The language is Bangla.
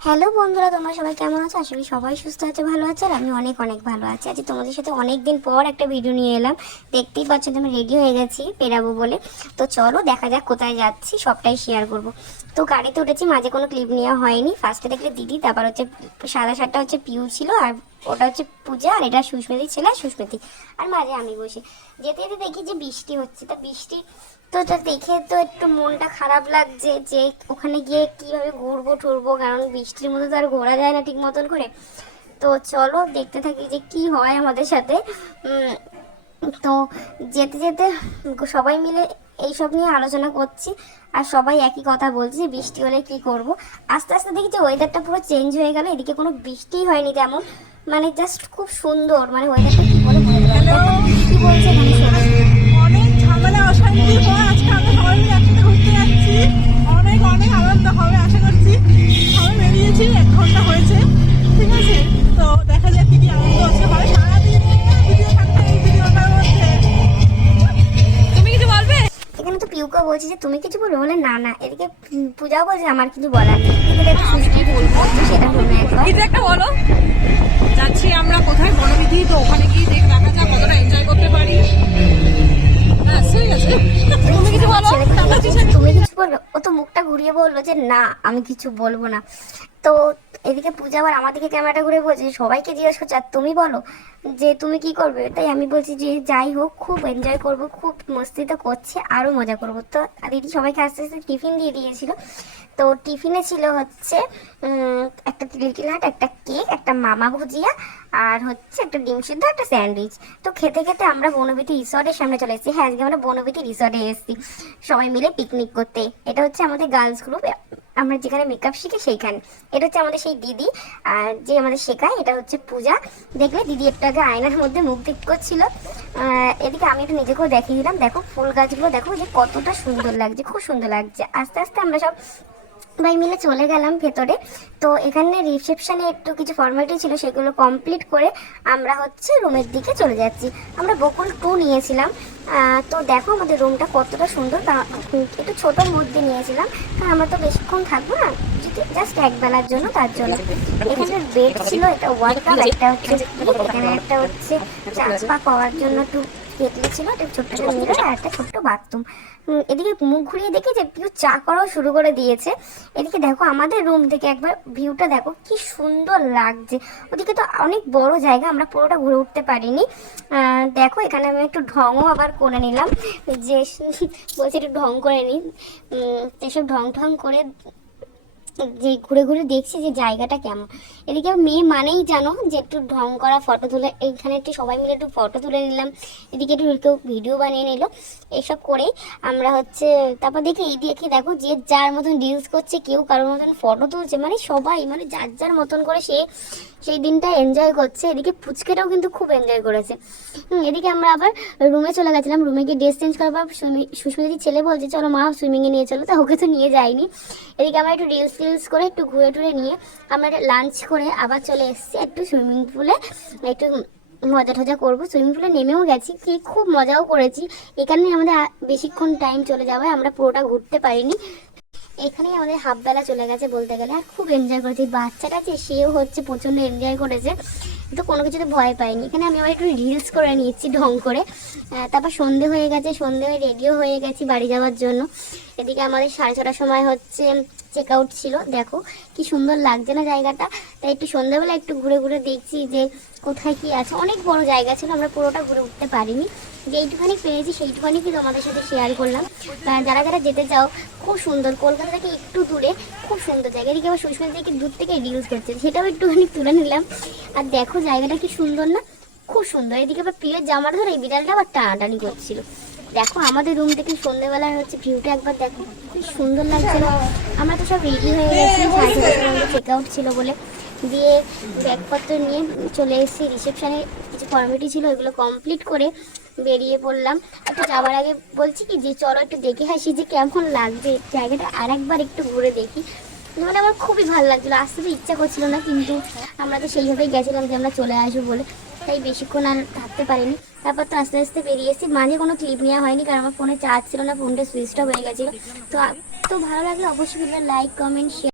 হ্যালো বন্ধুরা, তোমরা সবাই কেমন আছো? আসলে সবাই সুস্থ আছে, ভালো আছে। আর আমি অনেক অনেক ভালো আছি। আজ তোমাদের সাথে অনেক দিন পর একটা ভিডিও নিয়ে এলাম। দেখতেই পাচ্ছ আমি রেডি হয়ে গেছি বেরাবো বলে। তো চলো দেখা যাক কোথায় যাচ্ছি, সবটাই শেয়ার করব। তো গাড়িতে উঠেছি, মাঝে কোনো ক্লিপ নেওয়া হয়নি। ফার্স্টে দেখলে দিদি, তারপর হচ্ছে সাদা শার্টটা হচ্ছে পিউ ছিল, আর ওটা হচ্ছে পূজা, আর এটা সুস্মিতি ছিল, সুস্মিতি। আর মাঝে আমি বসে যেতে যেতে দেখি যে বৃষ্টি হচ্ছে। তা বৃষ্টি তো এটা দেখে তো একটু মনটা খারাপ লাগছে যে ওখানে গিয়ে কিভাবে ঘুরবো টুরবো, কারণ বৃষ্টির মধ্যে তো আর ঘোরা যায় না ঠিক মতন করে। তো চলো দেখতে থাকি যে কি হয় আমাদের সাথে। তো যেতে যেতে সবাই মিলে এইসব নিয়ে আলোচনা করছি, আর সবাই একই কথা বলছি বৃষ্টি হলে কি করব। আস্তে আস্তে দেখি যে ওয়েদারটা পুরো চেঞ্জ হয়ে গেল। এদিকে কোনো বৃষ্টিই হয়নি তেমন, মানে জাস্ট খুব সুন্দর, মানে ওয়েদারটা কি বলে কি বলছে অনেক ঝামেলা অশান্তির পর আজকে আমরা সবাই মিলে একসাথে ঘুরতে যাচ্ছি। অনেক অনেক আনন্দ হবে আশা করছি। সবাই বেরিয়েছি, 1 ঘন্টা হয়েছে, ঠিক আছে। তো দেখা যাক কি কি আনন্দ আছে। হয় সারাদিন ভিডিও থাকবে এই ভিডিওটার মধ্যে। তুমি কিছু বলবে? এখানে তো পিউকে বলছি যে তুমি কিছু বলবে, বলে না না। এদিকে পূজাও বলছে আমার কিছু বলার নেই। এদিকে একটু সুস্থ বলবো, সেটা মনে একবার কিছু একটা বলো। যাচ্ছি আমরা কোথায়, বনবিধি। তো ওখানে গিয়ে দেখা যাক কতটা এনজয় করতে পারি। হ্যাঁ ঠিক আছে, তুমি কিছু বলো। তুমি কিছু বলবে। ও তো মুখটা ঘুরিয়ে বললো যে না আমি কিছু বলবো না। তো এদিকে পূজা আবার আমার দিকে ক্যামেরাটা ঘুরে বলছে, সবাইকে জিজ্ঞেস করছে আর তুমি বলো যে তুমি কি করবে। তাই আমি বলছি যে যাই হোক খুব এনজয় করব, খুব মস্তি তো করছে, আরও মজা করব। তো দিদি সবাইকে আস্তে আস্তে টিফিন দিয়ে দিয়েছিল। তো টিফিনে ছিল হচ্ছে একটা লিটিল হার্ট, একটা কেক, একটা মামা ভুজিয়া, আর হচ্ছে একটা ডিম সিদ্ধ, একটা স্যান্ডউইচ। তো খেতে খেতে আমরা বনবিথি রিসর্টের সামনে চলে এসেছি। হ্যাঁ, আজকে আমরা বনবিথি রিসর্টে এসেছি সবাই মিলে পিকনিক করতে। এটা হচ্ছে আমাদের গার্লস গ্রুপ, আমরা যেখানে মেকআপ শিখি সেইখানে। এটা হচ্ছে আমাদের সেই দিদি, আর যে আমাদের শেখায় এটা হচ্ছে পূজা। দেখলে দিদি একটু আগে আয়নার মধ্যে মুখ ঠিক করছিল। এদিকে আমি একটু নিজেকেও দেখিয়ে দিলাম। দেখো ফুল গাছগুলো দেখো যে কতটা সুন্দর লাগছে, খুব সুন্দর লাগছে। আস্তে আস্তে আমরা সব ভাই মিলে চলে গেলাম ভেতরে। তো এখানে রিসেপশনে একটু কিছু ফর্মালিটি ছিল, সেগুলো কমপ্লিট করে আমরা হচ্ছে রুমের দিকে চলে যাচ্ছি। আমরা বকুল 2 নিয়েছিলাম। তো দেখো আমাদের রুমটা কতটা সুন্দর, একটু ছোটোর মধ্যে নিয়েছিলাম, কারণ আমরা তো বেশিক্ষণ থাকবো না, জাস্ট একবেলার জন্য, তার জন্য। এখানে বেড ছিল, এটা ওয়ার্ডরোব, একটা হচ্ছে এখানে একটা হচ্ছে চাপা পাওয়ার জন্য একটু কেটলি ছিল, একটা ছোট্ট একটা মিরর, আর একটা ছোট্ট বাথরুম। এদিকে মুখ ঘুরিয়ে দেখি যে পিউ চা করাও শুরু করে দিয়েছে। এদিকে দেখো আমাদের রুম থেকে একবার ভিউটা দেখো কি সুন্দর লাগছে। ওদিকে তো অনেক বড় জায়গা, আমরা পুরোটা ঘুরে উঠতে পারিনি। দেখো এখানে আমি একটু ঢংও আবার করে নিলাম, যে বলছি একটু ঢং করে নিই। এসব ঢং ঢং করে যে ঘুরে ঘুরে দেখছি যে জায়গাটা কেমন। এদিকে মেয়ে মানেই জানো যে একটু ঢং করা, ফটো তুলে, এইখানে একটু সবাই মিলে একটু ফটো তুলে নিলাম, এদিকে একটু কেউ ভিডিও বানিয়ে নিল। এইসব করেই আমরা হচ্ছে তারপর দেখি এইদিকে দেখো যে যার মতন রিলস করছে, কেউ কারোর মতন ফটো তুলছে, মানে সবাই মানে যার যার মতন করে সে সেই দিনটা এনজয় করছে। এদিকে পুচকেটাও কিন্তু খুব এনজয় করেছে। এদিকে আমরা আবার রুমে চলে গেছিলাম। রুমে গিয়ে ড্রেস চেঞ্জ করার পর সুস্মিতির ছেলে বলছে চলো মা সুইমিংয়ে নিয়ে চলো, তা ওকে তো নিয়ে যায়নি। এদিকে আমরা একটু রিলস করে একটু ঘুরে টুরে নিয়ে আমরা লাঞ্চ করে আবার চলে এসেছি একটু সুইমিং পুলে, একটু মজা টজা করবো। সুইমিং পুলে নেমেও গেছি, কি খুব মজাও করেছি। এখানে আমাদের বেশিক্ষণ টাইম চলে যাবে, আমরা পুরোটা ঘুরতে পারিনি। এখানেই আমাদের হাফ বেলা চলে গেছে বলতে গেলে। আর খুব এনজয় করেছি, বাচ্চাটা আছে সেও হচ্ছে প্রচণ্ড এনজয় করেছে, তো কোনো কিছুতে ভয় পাইনি। এখানে আমি আবার একটু রিলস করে নিচ্ছি ঢং করে। তারপর সন্ধে হয়ে গেছে, সন্ধে হয়ে রেডিও হয়ে গেছি বাড়ি যাওয়ার জন্য। এদিকে আমাদের 6:30টার সময় হচ্ছে চেক আউট ছিল। দেখো কি সুন্দর লাগছে না জায়গাটা। তাই একটু সন্ধ্যাবেলা একটু ঘুরে ঘুরে দেখছি যে কোথায় কি আছে। অনেক বড় জায়গা ছিল, আমরা পুরোটা ঘুরে উঠতে পারিনি। যেইটুখানি পেয়েছি সেইটুখানি কি তোমাদের সাথে শেয়ার করলাম। যারা যারা যেতে চাও, খুব সুন্দর, কলকাতা থেকে একটু দূরে, খুব সুন্দর জায়গা। এদিকে আবার সুস্মিতা থেকে দূর থেকে রিলস করছে, সেটাও একটুখানি তুলে নিলাম। আর দেখো জায়গাটা কি সুন্দর না, খুব সুন্দর। এদিকে আবার প্রিয়ের জামাটা ধরে এই বিড়ালটা আবার টানাটানি করছিল। দেখো আমাদের রুম থেকে সন্ধ্যেবেলার হচ্ছে ভিউটা একবার দেখো, খুব সুন্দর লাগছে না। আমরা তো সব রেডি হয়ে গেছি, 6:30 চেক আউট ছিল বলে। দিয়ে ব্যাগপত্র নিয়ে চলে এসেছি রিসেপশানে, কিছু ফর্মালিটি ছিল ওইগুলো কমপ্লিট করে বেরিয়ে পড়লাম। একটু যাওয়ার আগে বলছি কি যে চলো একটু দেখে আসি যে কেমন লাগছে জায়গাটা, আর একবার একটু ঘুরে দেখি। মানে আমার খুবই ভালো লাগছিলো, আসতে তো ইচ্ছা করছিল না, কিন্তু আমরা তো সেইভাবেই গেছিলাম যে আমরা চলে আসবো বলে, তাই বেশিক্ষণ আর থাকতে পারিনি। তারপর তো আস্তে আস্তে বেরিয়ে এসেছি। মাঝে কোনো ক্লিপ নেওয়া হয়নি, কারণ আমার ফোনে চার্জ ছিল না, ফোনটা সুইচ অফ হয়ে গেছিলো। তো তো ভালো লাগলে অবশ্যই লাইক কমেন্ট শেয়ার।